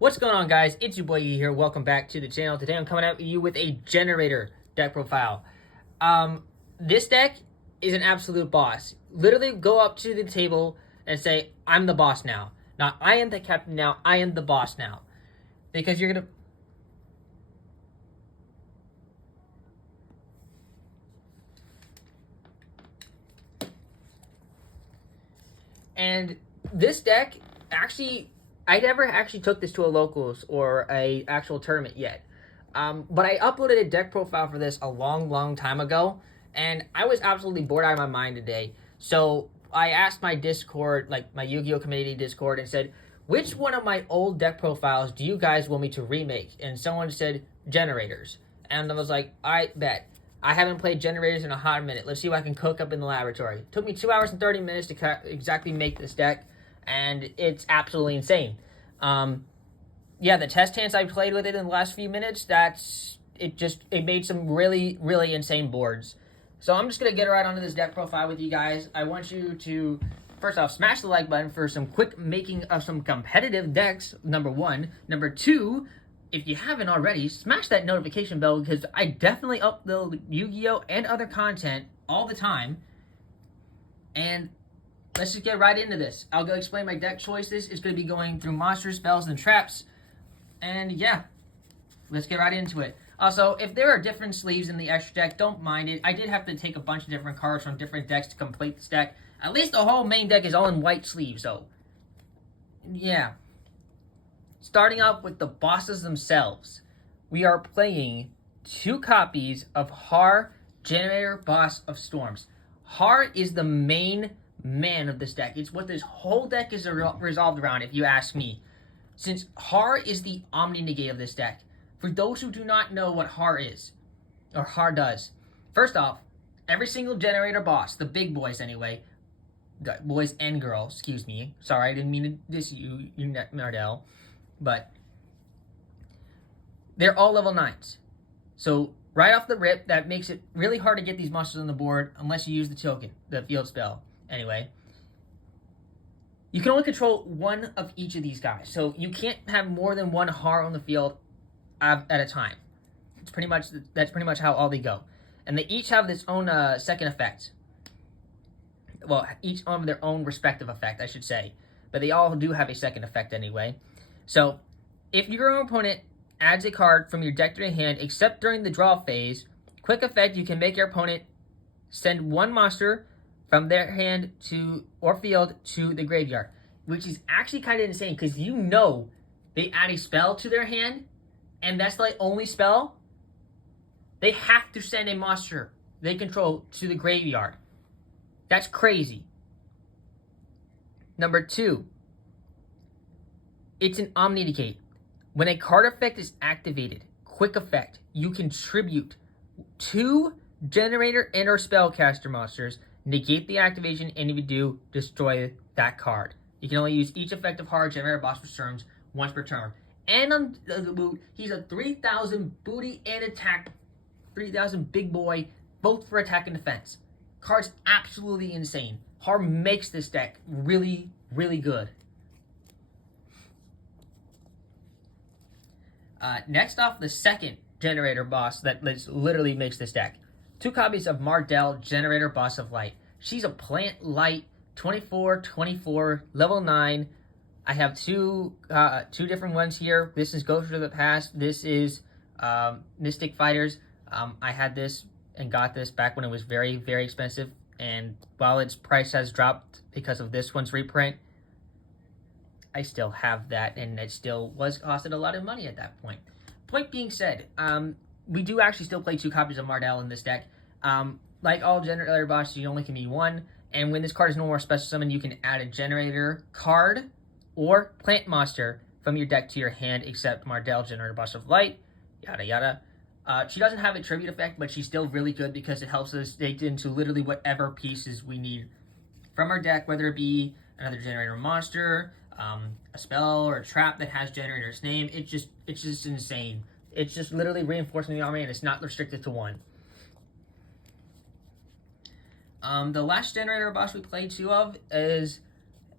What's going on, guys? It's your boy Yeet here. Welcome back to the channel. Today I'm coming at you with a Generaider deck profile. This deck is an absolute boss. Literally go up to the table and say, I'm the boss now. Not I am the captain now, I am the boss now. Because you're gonna... And this deck, actually, I never actually took this to a locals or a actual tournament yet. But I uploaded a deck profile for this a long time ago, and I was absolutely bored out of my mind today. So I asked my Discord, like my Yu-Gi-Oh! Community Discord, and said, which one of my old deck profiles do you guys want me to remake? And someone said, Generaiders. And I was like, I bet. I haven't played Generaiders in a hot minute. Let's see what I can cook up in the laboratory. It took me 2 hours and 30 minutes to exactly make this deck, and it's absolutely insane. Yeah, the test hands I played with it in the last few minutes, it made some really insane boards. So I'm just going to get right onto this deck profile with you guys. I want you to, first off, smash the like button for some quick making of some competitive decks, number one. Number two, if you haven't already, smash that notification bell because I definitely upload Yu-Gi-Oh! And other content all the time. And let's just get right into this. I'll go explain my deck choices. It's going to be going through monsters, spells, and traps. And yeah, let's get right into it. Also, if there are different sleeves in the extra deck, don't mind it. I did have to take a bunch of different cards from different decks to complete this deck. At least the whole main deck is all in white sleeves, so yeah. Starting out with the bosses themselves, we are playing 2 copies of Har, Generaider Boss of Storms. Har is the main man of this deck. It's what this whole deck is resolved around, if you ask me. Since Har is the omni-negate of this deck. For those who do not know what Har is, or Har does, first off, every single Generaider boss, the big boys anyway, boys and girls, excuse me. Sorry, I didn't mean to diss you, Nardell. But they're all level 9s. So right off the rip, that makes it really hard to get these monsters on the board unless you use the token, the field spell. Anyway, you can only control one of each of these guys. So you can't have more than one Har on the field at a time. That's pretty much how all they go. And they each have this own second effect. Well, each on their own respective effect, I should say. But they all do have a second effect anyway. So, if your opponent adds a card from your deck to your hand, except during the draw phase, quick effect, you can make your opponent send one monster from their hand to or field to the graveyard, which is actually kind of insane because you know they add a spell to their hand, and that's the only spell. They have to send a monster they control to the graveyard. That's crazy. Number 2. It's an omni-negate. When a card effect is activated, quick effect, you contribute 2 Generaider and or spellcaster monsters, negate the activation, and if you do, destroy that card. You can only use each effect of Har, Generaider Boss for turns once per turn. And on the boot, he's a 3,000 booty and attack, 3,000 big boy, both for attack and defense. Card's absolutely insane. Har makes this deck really good. Next off, the second Generaider boss that literally makes this deck. 2 copies of Mardell, Generaider Boss of Light. She's a plant light, 24, level 9. I have two different ones here. This is Ghost of the Past. This is Mystic Fighters. I had this and got this back when it was very expensive. And while its price has dropped because of this one's reprint, I still have that, and it still costed a lot of money at that point. Point being said, we do actually still play 2 copies of Mardell in this deck. Like all Generaider bosses, you only can be 1, and when this card is no more special summon, you can add a Generaider card or plant monster from your deck to your hand, except Mardell, Generaider Boss of Light, yada yada. She doesn't have a tribute effect, but she's still really good because it helps us dig into literally whatever pieces we need from our deck, whether it be another Generaider monster, a spell or a trap that has Generaider's name. It's just insane. It's just literally reinforcing the army, and it's not restricted to 1. The last Generaider boss we played 2 of is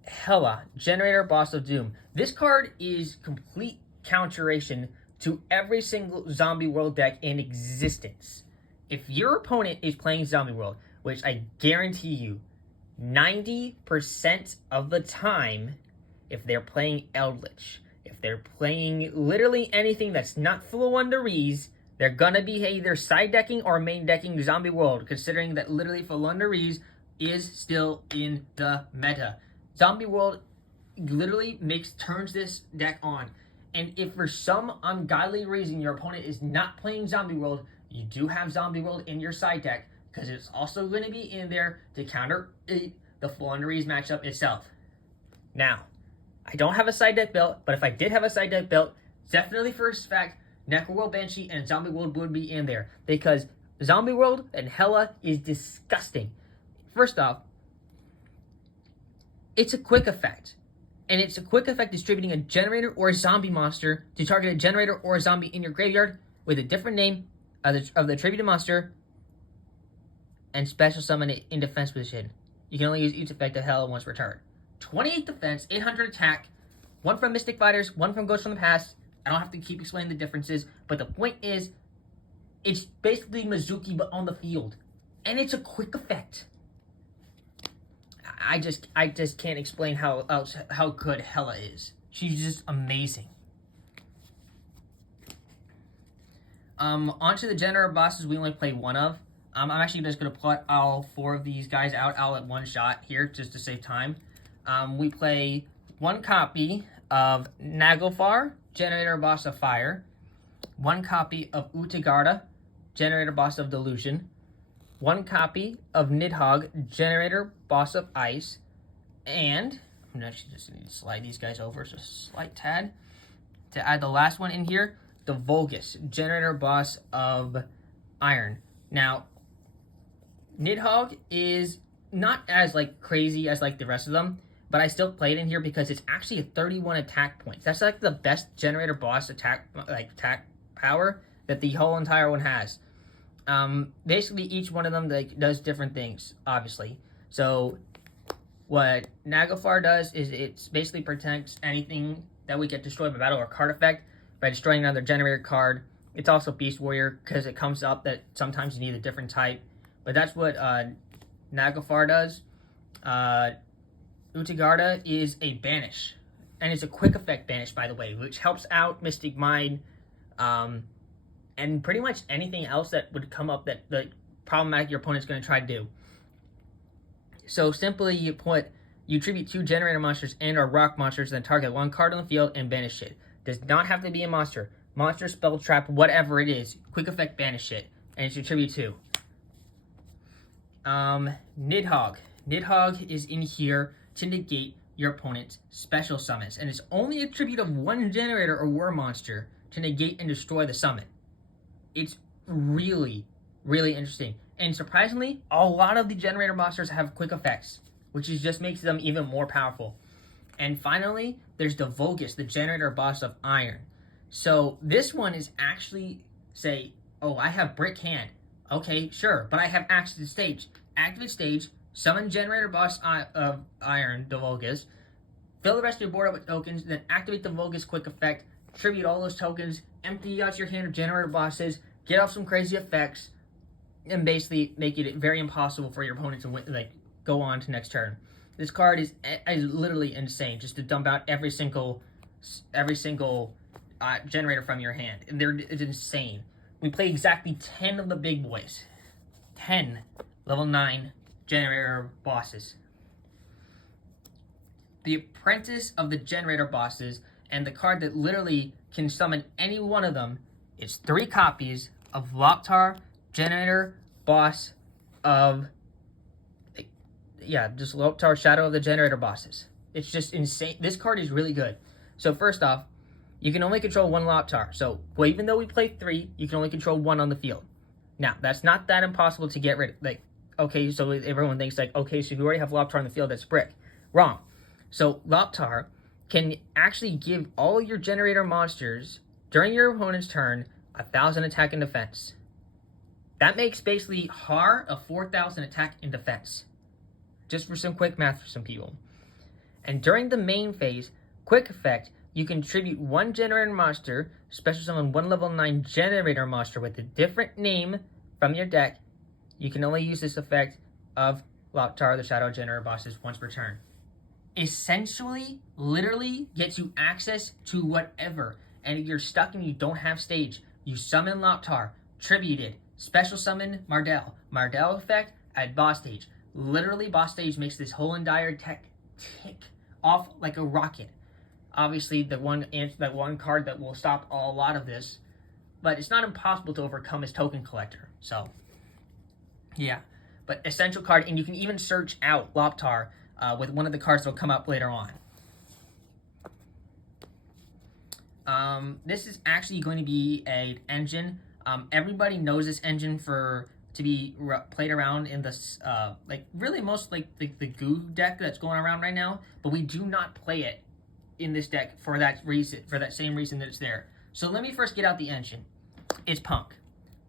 Hela, Generaider Boss of Doom. This card is complete counteration to every single Zombie World deck in existence. If your opponent is playing Zombie World, which I guarantee you, 90% of the time, if they're playing Eldritch, if they're playing literally anything that's not full Wonderies, they're gonna be either side decking or main decking Zombie World, considering that literally full Wonderies is still in the meta. Zombie World literally turns this deck on. And if for some ungodly reason your opponent is not playing Zombie World, you do have Zombie World in your side deck, because it's also going to be in there to counter the full Wonderies matchup itself. Now, I don't have a side deck built, but if I did have a side deck built, definitely for a fact, Necroworld Banshee and Zombie World would be in there, because Zombie World and Hela is disgusting. First off, it's a quick effect. And it's a quick effect distributing a generator or a zombie monster to target a generator or a zombie in your graveyard with a different name of the attributed monster and special summon it in defense position. You can only use each effect of Hela once per turn. 28 defense, 800 attack, one from Mystic Fighters, one from Ghosts from the Past. I don't have to keep explaining the differences, but the point is, it's basically Mizuki but on the field. And it's a quick effect. I just can't explain how good Hela is. She's just amazing. Onto the Generator bosses we only play one of. I'm actually just going to put all 4 of these guys out at one shot here, just to save time. We play 1 copy of Naglfar, Generator Boss of Fire. 1 copy of Utgarda, Generator Boss of Delusion. 1 copy of Nidhogg, Generator Boss of Ice. And I'm actually just going to slide these guys over just a slight tad to add the last one in here, the Vulgus, Generator Boss of Iron. Now, Nidhogg is not as crazy as the rest of them, but I still play it in here because it's actually a 31 attack points. That's the best Generator Boss attack power that the whole entire one has. Basically each one of them does different things, obviously. So what Naglfar does is it basically protects anything that we get destroyed by battle or card effect by destroying another generator card. It's also Beast Warrior because it comes up that sometimes you need a different type. But that's what Naglfar does. Utgarda is a banish. And it's a quick effect banish, by the way, which helps out Mystic Mind, and pretty much anything else that would come up that the problematic your opponent's going to try to do. So simply you tribute 2 generator monsters and or rock monsters, then target 1 card on the field and banish it. Does not have to be a monster. Monster, spell, trap, whatever it is. Quick effect banish it. And it's your tribute 2. Nidhogg. Nidhogg is in here to negate your opponent's special summons. And it's only a tribute of 1 generator or war monster to negate and destroy the summon. It's really, really interesting. And surprisingly, a lot of the generator monsters have quick effects, which just makes them even more powerful. And finally, there's the Vulgus, the Generator Boss of Iron. So this one is actually, say, oh, I have Brick Hand. Okay, sure, but I have access to stage. Activate stage, summon Generator Boss of Iron, the Vulgus, fill the rest of your board up with tokens, then activate the Vulgus quick effect, tribute all those tokens, empty out your hand of generator bosses, get off some crazy effects, and basically make it very impossible for your opponent to win, go on to next turn. This card is literally insane, just to dump out every single generator from your hand. And it's insane. We play exactly 10 of the big boys. 10 level 9 generator bosses. The Apprentice of the Generator Bosses, and the card that literally can summon any one of them, it's 3 copies of Loptr, Generator Boss of... just Loptr, Shadow of the Generator Bosses. It's just insane. This card is really good. So first off, you can only control 1 Loptr. So even though we play 3, you can only control 1 on the field. Now, that's not that impossible to get rid of. Okay, so everyone thinks okay, so if you already have Loptr on the field, that's brick. Wrong. So Loptr can actually give all your generator monsters during your opponent's turn 1,000 attack and defense. That makes basically Har a 4,000 attack and defense. Just for some quick math for some people. And during the main phase, quick effect you can tribute one generator monster, special summon one level 9 generator monster with a different name from your deck. You can only use this effect of Loptr, the Shadow Generator bosses, once per turn. Essentially, literally gets you access to whatever. And if you're stuck and you don't have stage, you summon Loptr, tributed, special summon Mardell. Mardell effect at boss stage. Literally, boss stage makes this whole entire tech tick off like a rocket. Obviously, that one card that will stop a lot of this, but it's not impossible to overcome is Token Collector. So, yeah. But essential card, and you can even search out Loptr with one of the cards that will come up later on. This is actually going to be an engine. Everybody knows this engine to be played around in this, really most like the goo deck that's going around right now, but we do not play it in this deck for that same reason that it's there. So let me first get out the engine. It's P.U.N.K.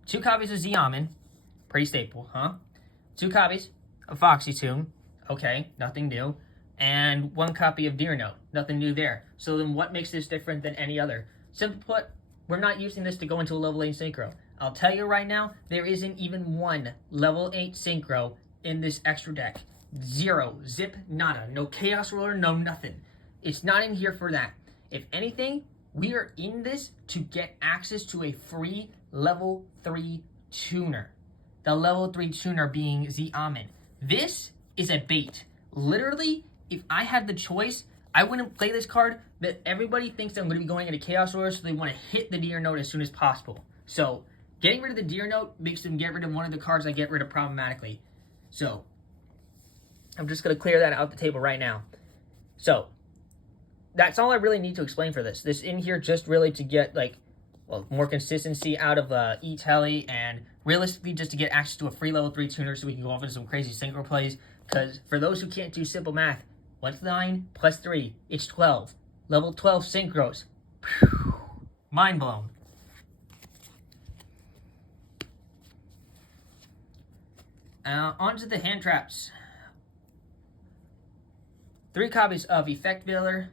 2 copies of Xiamen, pretty staple, huh? 2 copies of Foxy Tomb, okay, nothing new, and 1 copy of Deer Note, nothing new there. So then what makes this different than any other? Simply put, we're not using this to go into a level 8 synchro. I'll tell you right now, there isn't even 1 level 8 synchro in this extra deck. 0, zip, nada, no chaos roller, no nothing. It's not in here for that. If anything, we are in this to get access to a free level 3 tuner. The level 3 tuner being Xiamen. This is a bait. Literally, if I had the choice, I wouldn't play this card, but everybody thinks that I'm going to be going into Chaos Roller, so they want to hit the Deer Note as soon as possible. So, getting rid of the Deer Note makes them get rid of one of the cards I get rid of problematically. So, I'm just going to clear that out the table right now. So, that's all I really need to explain for this. This in here just really to get, more consistency out of E-Telly, and realistically just to get access to a free level 3 tuner so we can go off into some crazy synchro plays. Because for those who can't do simple math, what's 9 plus 3? It's 12. Level 12 synchros. Whew. Mind blown. Onto the hand traps. 3 copies of Effect Veiler,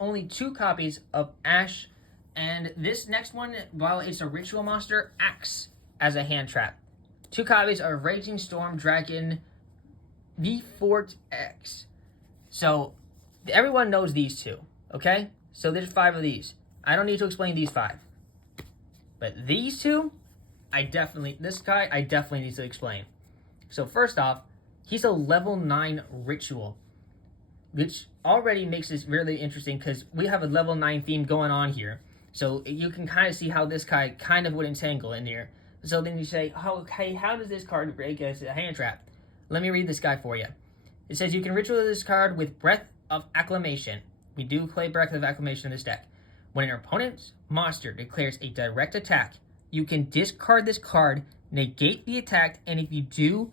only 2 copies of Ash, and this next one, while it's a ritual monster, acts as a hand trap. 2 copies of Raging Storm Dragon the Fort X. So, everyone knows these 2, okay? So there's 5 of these. I don't need to explain these 5. But these 2, this guy, I definitely need to explain. So first off, he's a level 9 ritual, which already makes this really interesting because we have a level 9 theme going on here. So you can kind of see how this guy kind of would entangle in here. So then you say, oh, okay, how does this card break as a hand trap? Let me read this guy for you. It says you can ritual this card with Breath of Acclamation. We do play Breath of Acclamation in this deck. When an opponent's monster declares a direct attack, you can discard this card, negate the attack, and if you do,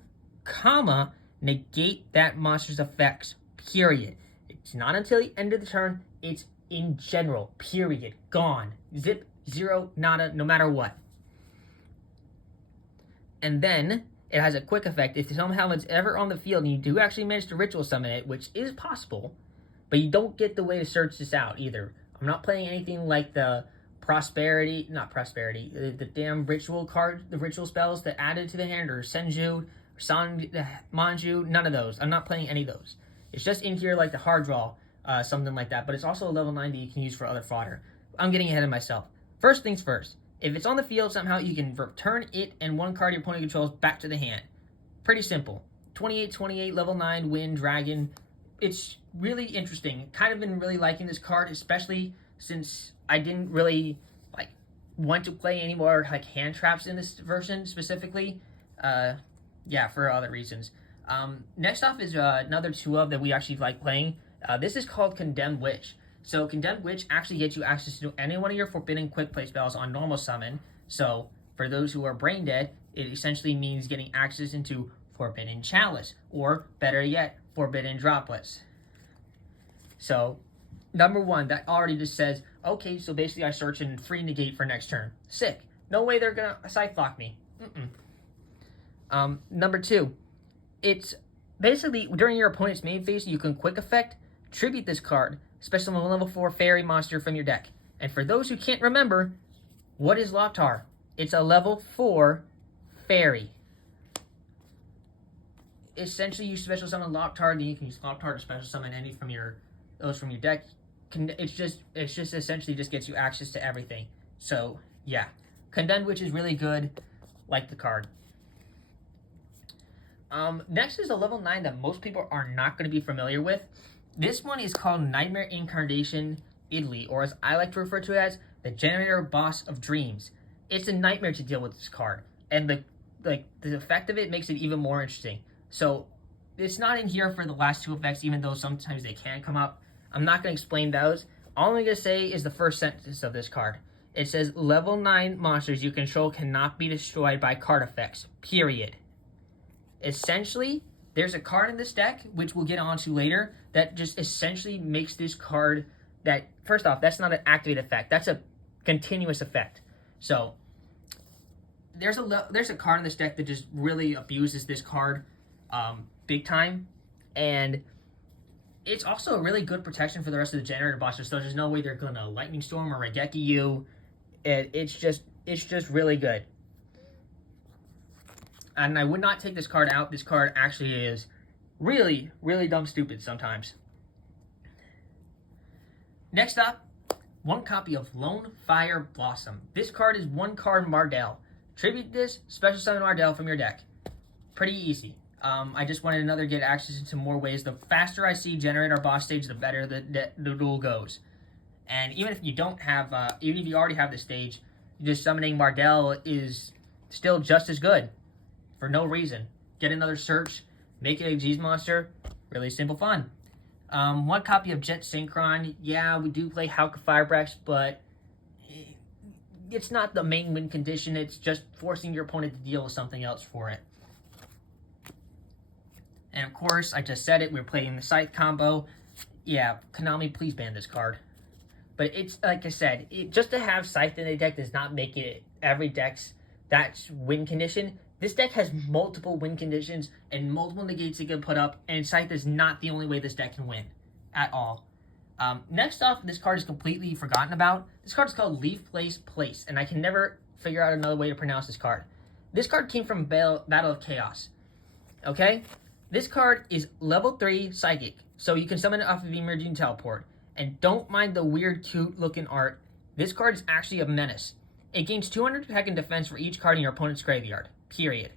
negate that monster's effects, period. It's not until the end of the turn, it's in general, period. Gone. Zip, 0, nada, no matter what. And then, it has a quick effect. If somehow it's ever on the field and you do actually manage to ritual summon it, which is possible, but you don't get the way to search this out either. I'm not playing anything like the the damn ritual card, the ritual spells that added to the hand, or Senju, Manju, none of those. I'm not playing any of those. It's just in here like the hard draw, something like that, but it's also a level 9 that you can use for other fodder. I'm getting ahead of myself. First things first, if it's on the field somehow, you can return it and 1 card your opponent controls back to the hand. Pretty simple. 28-28, level 9, Wind, Dragon. It's really interesting. Kind of been really liking this card, especially since I didn't really want to play any more hand traps in this version specifically. For other reasons. Next off is another 2 of that we actually like playing. This is called Condemned Witch. So Condemned Witch actually gets you access to any one of your Forbidden Quick Play spells on normal summon. So for those who are brain dead, it essentially means getting access into Forbidden Chalice, or better yet, Forbidden Droplets. So number 1, that already just says, okay, so basically I search and free negate for next turn. Sick. No way they're gonna Scythe Block me. Number 2, it's basically during your opponent's main phase, you can quick effect, tribute this card, special summon a level 4 fairy monster from your deck. And for those who can't remember, what is Loptr? It's a level 4 fairy. Essentially, you special summon Loptr, then you can use Loptr to special summon any from your deck. It's just essentially just gets you access to everything. So yeah, Condemned Witch is really good, like the card. Next is a level 9 that most people are not going to be familiar with. This one is called Nightmare Incarnation Italy, or as I like to refer to it as, the Generaider Boss of Dreams. It's a nightmare to deal with this card, and the effect of it makes it even more interesting. So it's not in here for the last 2 effects, even though sometimes they can come up. I'm not going to explain those. All I'm going to say is the first sentence of this card. It says, level 9 monsters you control cannot be destroyed by card effects, period. Essentially, there's a card in this deck, which we'll get onto later, that just essentially makes this card that, first off, that's not an activate effect. That's a continuous effect. So there's a card in this deck that just really abuses this card big time, and it's also a really good protection for the rest of the Generator bosses, so there's no way they're gonna Lightning Storm or Regeki you. It's just really good. And I would not take this card out. This card actually is really, really dumb stupid sometimes. Next up, 1 copy of Lone Fire Blossom. This card is 1 card Mardell. Tribute this, special summon Mardell from your deck. Pretty easy. I just wanted another get access into more ways. The faster I see Generator boss stage, the better the duel goes. And even if you don't have, even if you already have the stage, just summoning Mardell is still just as good for no reason. Get another search, make it a G's monster, really simple fun. 1 copy of Jet Synchron. Yeah, we do play P.U.N.K Firebrex, but it's not the main win condition. It's just forcing your opponent to deal with something else for it. And of course, I just said it, we're playing the Scythe combo. Yeah, Konami, please ban this card. But it's, like I said, just to have Scythe in a deck does not make it every deck's that's win condition. This deck has multiple win conditions and multiple negates it can put up, and Scythe is not the only way this deck can win at all. Next off, this card is completely forgotten about. This card is called Leave Place Place, and I can never figure out another way to pronounce this card. This card came from Battle of Chaos. Okay? This card is level 3 Psychic, so you can summon it off of Emerging Teleport. And don't mind the weird, cute-looking art. This card is actually a menace. It gains 200 attack and defense for each card in your opponent's graveyard. Period.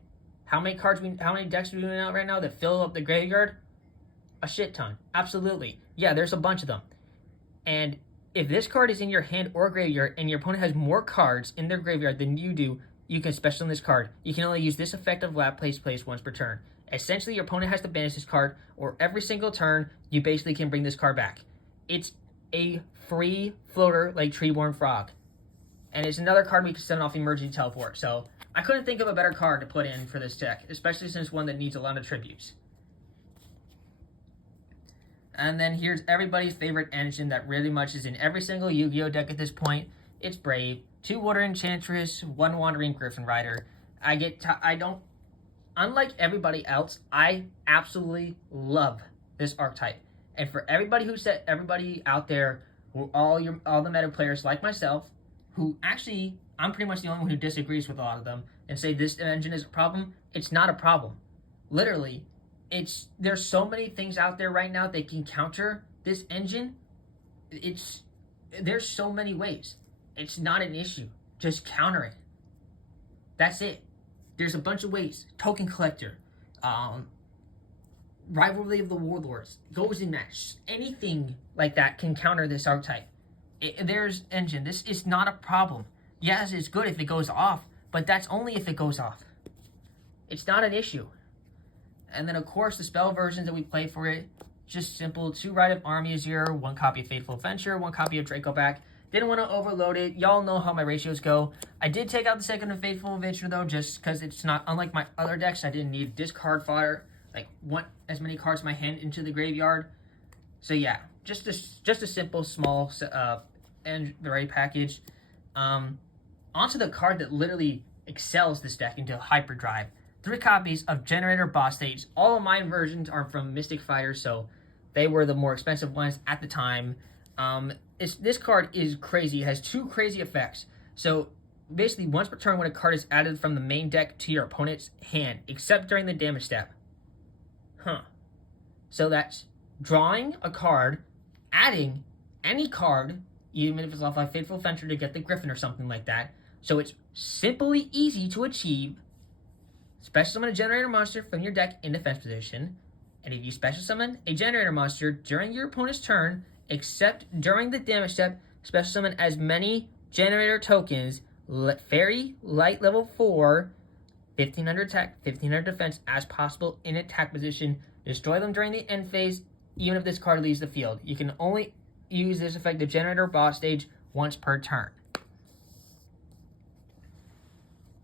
How many decks are we doing out right now that fill up the graveyard? A shit ton. Absolutely. Yeah, there's a bunch of them. And if this card is in your hand or graveyard and your opponent has more cards in their graveyard than you do, you can special in this card. You can only use this effect of Lap Place once per turn. Essentially, your opponent has to banish this card, or every single turn, you basically can bring this card back. It's a free floater like Treeborn Frog. And it's another card we can summon off Emerging Teleport. So I couldn't think of a better card to put in for this deck, especially since one that needs a lot of tributes. And then here's everybody's favorite engine that really much is in every single Yu-Gi-Oh deck at this point. It's Brave. 2 Water Enchantress, 1 Wandering Griffin Rider. Unlike everybody else, I absolutely love this archetype. And for everybody out there, all the meta players like myself, who actually, I'm pretty much the only one who disagrees with a lot of them and say this engine is a problem, it's not a problem. Literally, there's so many things out there right now that can counter this engine. There's so many ways. It's not an issue. Just counter it. That's it. There's a bunch of ways. Token Collector, Rivalry of the Warlords, Goes in Match, anything like that can counter this archetype. There's engine. This is not a problem. Yes, it's good if it goes off, but that's only if it goes off. It's not an issue. And then, of course, the spell versions that we play for it, just simple. 2 Rite of Army Azure, 1 copy of Fateful Adventure, 1 copy of Draco back. Didn't want to overload it. Y'all know how my ratios go. I did take out the second of Fateful Adventure, though, just because it's not, unlike my other decks, I didn't need discard fodder, want as many cards in my hand into the graveyard. So, yeah, just a simple, small and the right package. Onto the card that literally excels this deck into hyperdrive. 3 copies of Generaider Boss Stage. All of my versions are from Mystic Fighters, so They were the more expensive ones at the time. This card is crazy. It has two crazy effects. So basically, once per turn, when a card is added from the main deck to your opponent's hand, except during the damage step. So that's drawing a card, adding any card, even if it's off like Fateful Venture to get the Griffin or something like that. So it's simply easy to achieve. Special summon a generator monster from your deck in defense position. And if you special summon a generator monster during your opponent's turn, except during the damage step, special summon as many generator tokens, fairy, light level 4, 1500 attack, 1500 defense as possible in attack position. Destroy them during the end phase, even if this card leaves the field. You can only use this effective generator boss stage once per turn.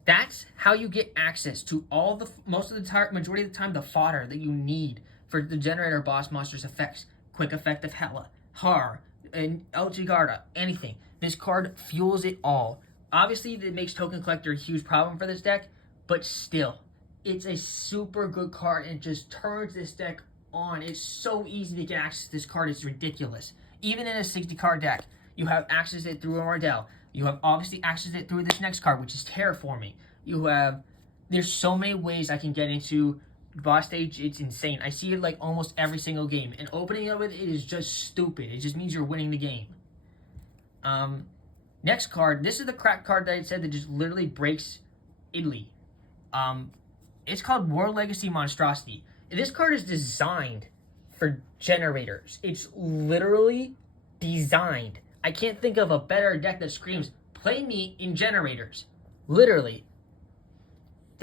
That's how you get access to all the majority of the time the fodder that you need for the generator boss monster's effects. Quick effect of Hela, Har, and El Gigarda, anything. This card fuels it all. Obviously, it makes Token Collector a huge problem for this deck, but still, it's a super good card and it just turns this deck on. It's so easy to get access to this card, it's ridiculous. Even in a 60 card deck, you have access to it through Ardell. You have obviously access to it through this next card, which is Terraforming. There's so many ways I can get into boss stage. It's insane. I see it like almost every single game, and opening of it is just stupid. It just means you're winning the game. Next card, this is the crack card that I said that just literally breaks Italy. It's called War Legacy Monstrosity. This card is designed for generators. It's literally designed. I can't think of a better deck that screams, play me in generators. Literally.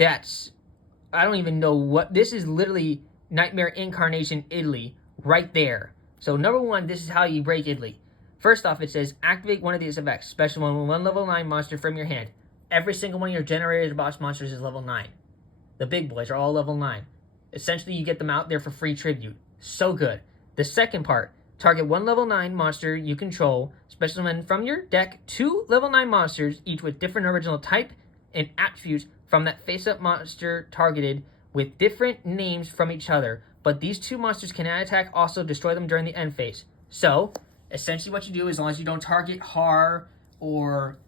I don't even know what, this is literally Nightmare Incarnation Italy right there. So number one, this is how you break Italy. First off, it says, activate one of these effects. Special one level 9 monster from your hand. Every single one of your generated boss monsters is level 9. The big boys are all level 9. Essentially, you get them out there for free tribute. So good. The second part, target one level 9 monster you control, special summon from your deck 2 level 9 monsters, each with different original type and attributes from that face-up monster targeted with different names from each other. But these 2 monsters can attack, also destroy them during the end phase. So, essentially what you do, as long as you don't target Har or...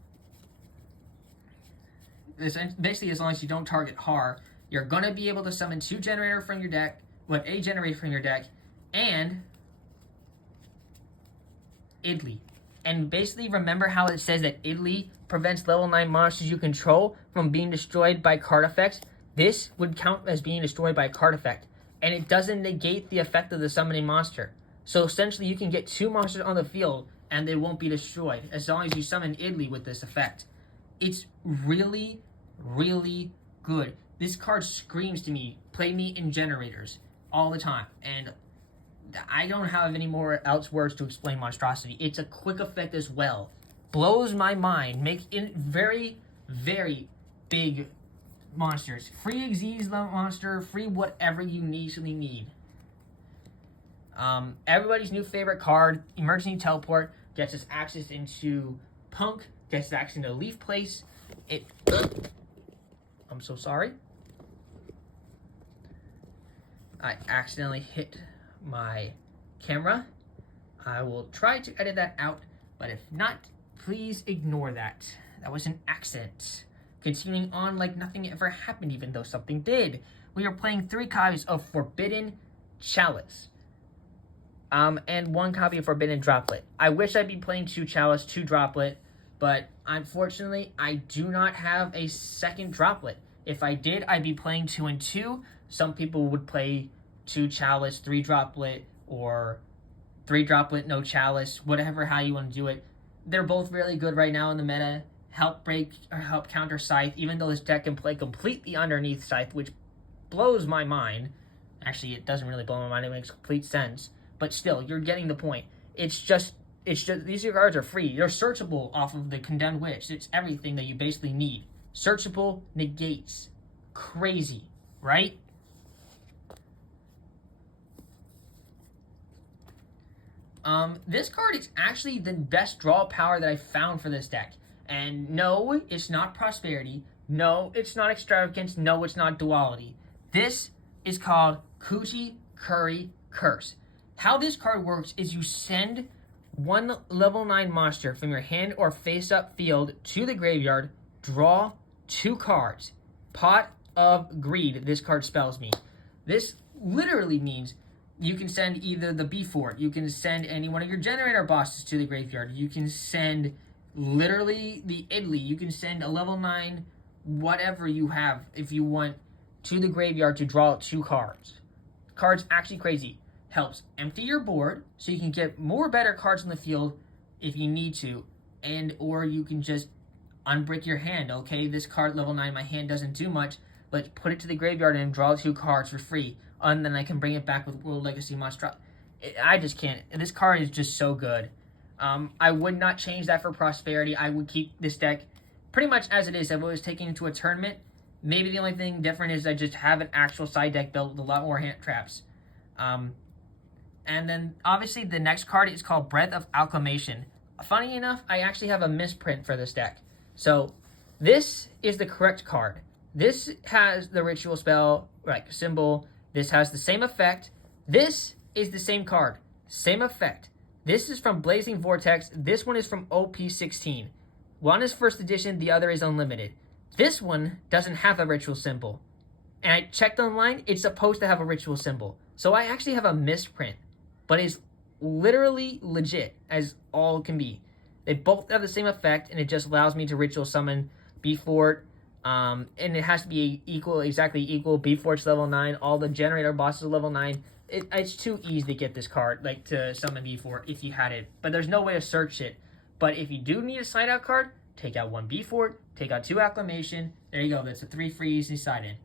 Basically, as long as you don't target Har, you're going to be able to summon 2 generator from your deck, a generator from your deck, and Italy. And basically, remember how it says that Italy prevents level 9 monsters you control from being destroyed by card effects? This would count as being destroyed by a card effect, and it doesn't negate the effect of the summoning monster. So essentially, you can get 2 monsters on the field, and they won't be destroyed, as long as you summon Italy with this effect. It's really, really good. This card screams to me, play me in generators all the time. And I don't have any more else words to explain Monstrosity. It's a quick effect as well. Blows my mind. Makes it very, very big monsters. Free Xyz monster, free whatever you need. Everybody's new favorite card, Emergency Teleport, gets us access into P.U.N.K, gets us access into Leaf Place. I'm so sorry. I accidentally hit my camera. I will try to edit that out, but if not, please ignore that. That was an accident. Continuing on like nothing ever happened, even though something did. We are playing 3 copies of Forbidden Chalice. And 1 copy of Forbidden Droplet. I wish I'd be playing 2 Chalice, 2 Droplet, but unfortunately, I do not have a second Droplet. If I did, I'd be playing 2 and 2. Some people would play 2 Chalice, 3 Droplet, or 3 Droplet, no Chalice, whatever, how you want to do it. They're both really good right now in the meta. Help break or help counter Scythe, even though this deck can play completely underneath Scythe, which blows my mind. Actually, it doesn't really blow my mind. It makes complete sense. But still, you're getting the point. It's just these cards are free. They're searchable off of the Condemned Witch. It's everything that you basically need. Searchable negates. Crazy, right? This card is actually the best draw power that I found for this deck. And no, it's not Prosperity. No, it's not Extravagance. No, it's not Duality. This is called Coochie Curry Curse. How this card works is you send one level 9 monster from your hand or face-up field to the graveyard, draw 2 cards. Pot of Greed, this card spells me. This literally means you can send either the B4, you can send any one of your generator bosses to the graveyard, you can send literally the Idly, you can send a level 9 whatever you have if you want to the graveyard to draw 2 cards. Card's actually crazy. Helps empty your board so you can get more better cards in the field if you need to, and or you can just unbrick your hand. Okay, this card level 9, my hand doesn't do much. Let's put it to the graveyard and draw 2 cards for free, and then I can bring it back with World Legacy Monster. I just can't. This card is just so good. I would not change that for Prosperity. I would keep this deck pretty much as it is. If it was taken into a tournament, maybe the only thing different is I just have an actual side deck built with a lot more hand traps. And then, obviously, the next card is called Breath of Acclamation. Funny enough, I actually have a misprint for this deck. So, this is the correct card. This has the ritual spell, like, symbol. This has the same effect. This is the same card. Same effect. This is from Blazing Vortex. This one is from OP16. One is first edition, the other is unlimited. This one doesn't have a ritual symbol. And I checked online, it's supposed to have a ritual symbol. So I actually have a misprint. But it's literally legit, as all can be. They both have the same effect, and it just allows me to ritual summon B4. And it has to be exactly equal. B4's level 9, all the generator bosses are level 9. It's too easy to get this card, like to summon B4 if you had it. But there's no way to search it. But if you do need a side out card, take out 1 B4, take out 2 Acclamation. There you go, that's a 3 free easy side in.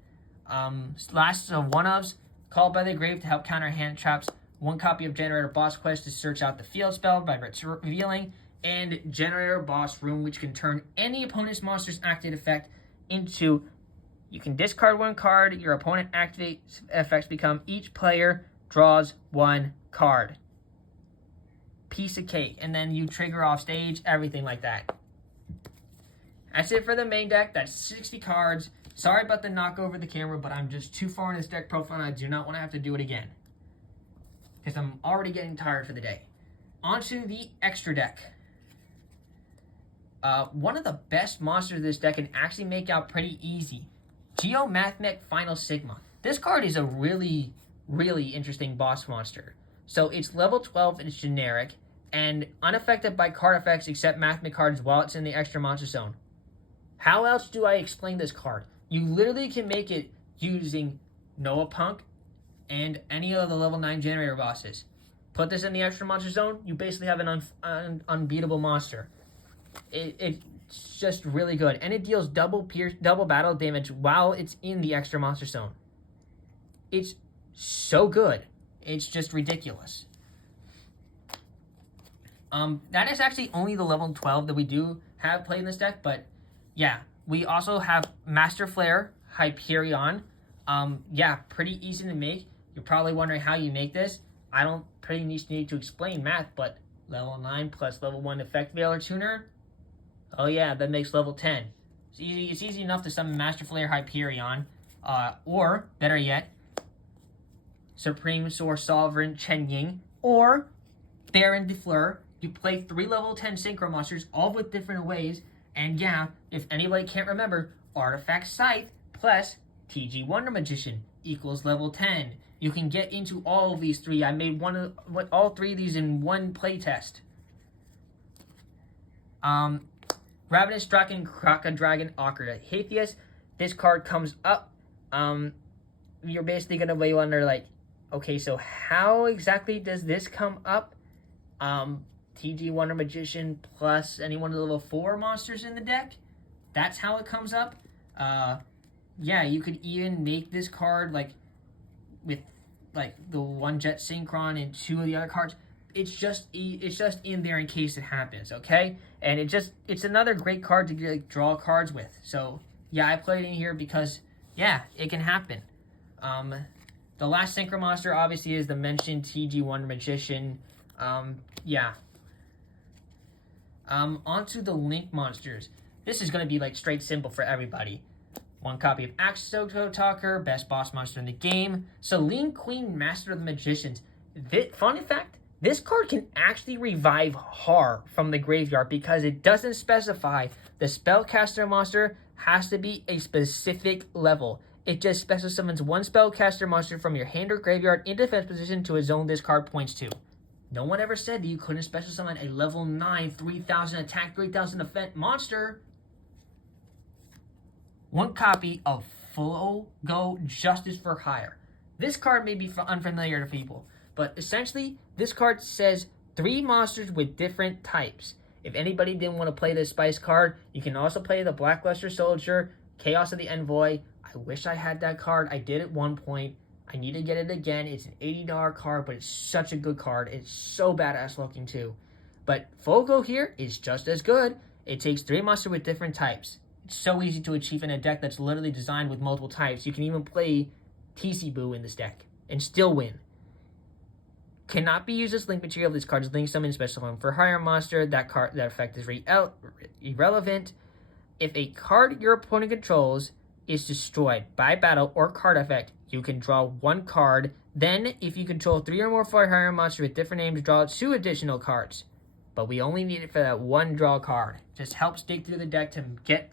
Last of one-ofs, Called by the Grave to help counter hand traps. 1 copy of Generator Boss Quest to search out the field spell by revealing, and Generator Boss Room, which can turn any opponent's monster's active effect into, you can discard 1 card, your opponent activates effects become, each player draws 1 card. Piece of cake, and then you trigger off stage, everything like that. That's it for the main deck. That's 60 cards. Sorry about the knock over the camera, but I'm just too far in this deck profile, and I do not want to have to do it again, because I'm already getting tired for the day. On to the extra deck. One of the best monsters of this deck can actually make out pretty easy. Geomathmech Final Sigma. This card is a really, really interesting boss monster. So it's level 12 and it's generic, and unaffected by card effects except Mathmech cards while it's in the extra monster zone. How else do I explain this card? You literally can make it using Noah P.U.N.K, and any of the level 9 generator bosses. Put this in the extra monster zone, you basically have an unbeatable monster. It's just really good. And it deals double battle damage while it's in the extra monster zone. It's so good. It's just ridiculous. That is actually only the level 12 that we do have played in this deck, but yeah. We also have Master Flare, Hyperion. Yeah, pretty easy to make. You're probably wondering how you make this. I don't pretty need to explain math, but level 9 plus level 1 Effect Veiler Tuner. Oh yeah, that makes level 10. It's easy enough to summon Master Flare Hyperion. Or, better yet, Supreme Source Sovereign Chen Ying. Or, Baron de Fleur. You play 3 level 10 Synchro Monsters, all with different ways. And yeah, if anybody can't remember, Artifact Scythe plus TG Wonder Magician equals level 10. You can get into all of these 3. I made all 3 of these in one playtest. Ravenous Dragon, Kraka Dragon, Ocarina Hatheus. This card comes up. You're basically gonna wonder like, okay, so how exactly does this come up? TG Wonder Magician plus any one of the level 4 monsters in the deck. That's how it comes up. Yeah, you could even make this card like with like the 1 Jet Synchron and 2 of the other cards. It's just in there in case it happens, okay? And it's another great card to like, draw cards with. So yeah, I played in here because yeah, it can happen. The last Synchro monster obviously is the mentioned TG Wonder Magician. Yeah. Onto the Link monsters. This is going to be like straight simple for everybody. 1 copy of Axoto Talker, best boss monster in the game. Celine Queen, Master of the Magicians. Fun fact, this card can actually revive Har from the graveyard because it doesn't specify the spellcaster monster has to be a specific level. It just special summons one spellcaster monster from your hand or graveyard in defense position to a zone this card points to. No one ever said that you couldn't special summon a level 9, 3000 attack, 3000 defense monster. One copy of Full Go Justice for Hire. This card may be unfamiliar to people, but essentially, this card says 3 monsters with different types. If anybody didn't want to play this Spice card, you can also play the Blackluster Soldier, Chaos of the Envoy. I wish I had that card. I did at one point. I need to get it again. It's an $80 card, but it's such a good card. It's so badass looking too. But Fogo here is just as good. It takes 3 monsters with different types. It's so easy to achieve in a deck that's literally designed with multiple types. You can even play TC Boo in this deck and still win. Cannot be used as link material. This card is link summon special summon for higher monster. That effect is irrelevant. If a card your opponent controls is destroyed by battle or card effect, you can draw 1 card. Then, if you control 3 or more higher monsters with different names, draw 2 additional cards. But we only need it for that 1 draw card. Just helps dig through the deck to get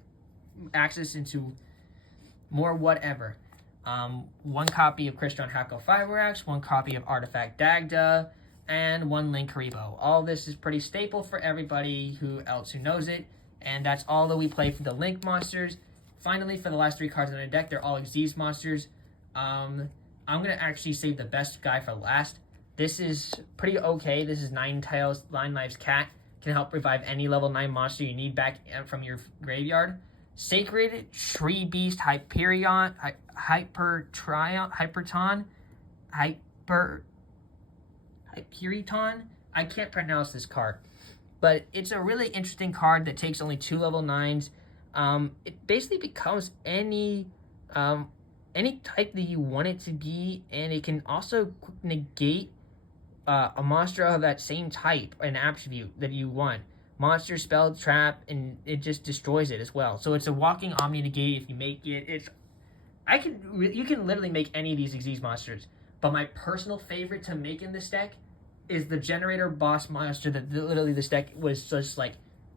access into more whatever. 1 copy of Crystron Hako Fibrax, 1 copy of Artifact Dagda, and 1 Link Karibo. All this is pretty staple for everybody who knows it, and that's all that we play for the Link monsters. Finally, for the last 3 cards in the deck, they're all Xyz monsters. I'm going to actually save the best guy for last. This is pretty okay. This is Ninetales, Nine Lives Cat. Can help revive any level 9 monster you need back from your graveyard. Sacred Tree Beast Hyperion, Hyperiton. I can't pronounce this card, but it's a really interesting card that takes only 2 level 9s. It basically becomes any type that you want it to be, and it can also negate a monster of that same type, an attribute that you want. Monster, spell, trap, and it just destroys it as well. So it's a walking Omni negate if you make it. You can literally make any of these Xyz monsters, but my personal favorite to make in this deck is the Generator boss monster that literally this deck was just like,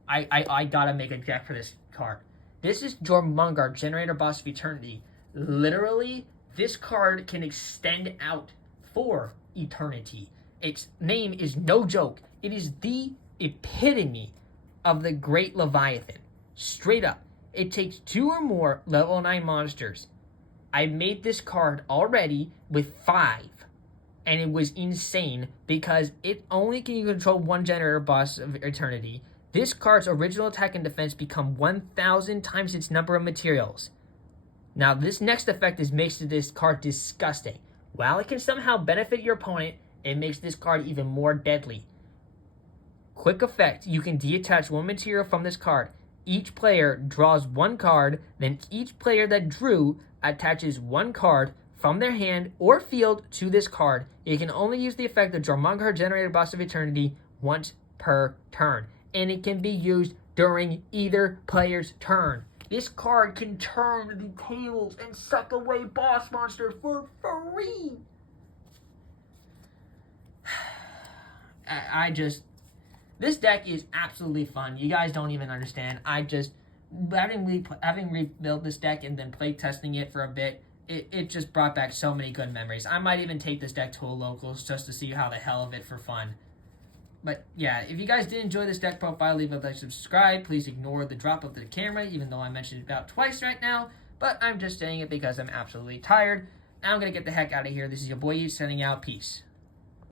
I gotta make a deck for this card. This is Jormungandr, Generator Boss of Eternity. Literally, this card can extend out for eternity. Its name is no joke. It is the epitome of the Great Leviathan. Straight up. It takes 2 or more level 9 monsters. I made this card already with 5. And it was insane because it only can control 1 Generator Boss of Eternity. This card's original attack and defense become 1,000 times its number of materials. Now, this next effect makes this card disgusting. While it can somehow benefit your opponent, it makes this card even more deadly. Quick effect, you can detach 1 material from this card. Each player draws 1 card, then each player that drew attaches 1 card from their hand or field to this card. You can only use the effect of Jormungandr, Generator Boss of Eternity once per turn, and it can be used during either player's turn. This card can turn the tables and suck away boss monsters for free. This deck is absolutely fun. You guys don't even understand. Having rebuilt this deck and then play testing it for a bit, it just brought back so many good memories. I might even take this deck to a locals just to see how the hell of it for fun. But yeah, if you guys did enjoy this deck profile, leave a like, subscribe. Please ignore the drop of the camera, even though I mentioned it about twice right now. But I'm just saying it because I'm absolutely tired. Now I'm going to get the heck out of here. This is your boy Yeet, signing out. Peace.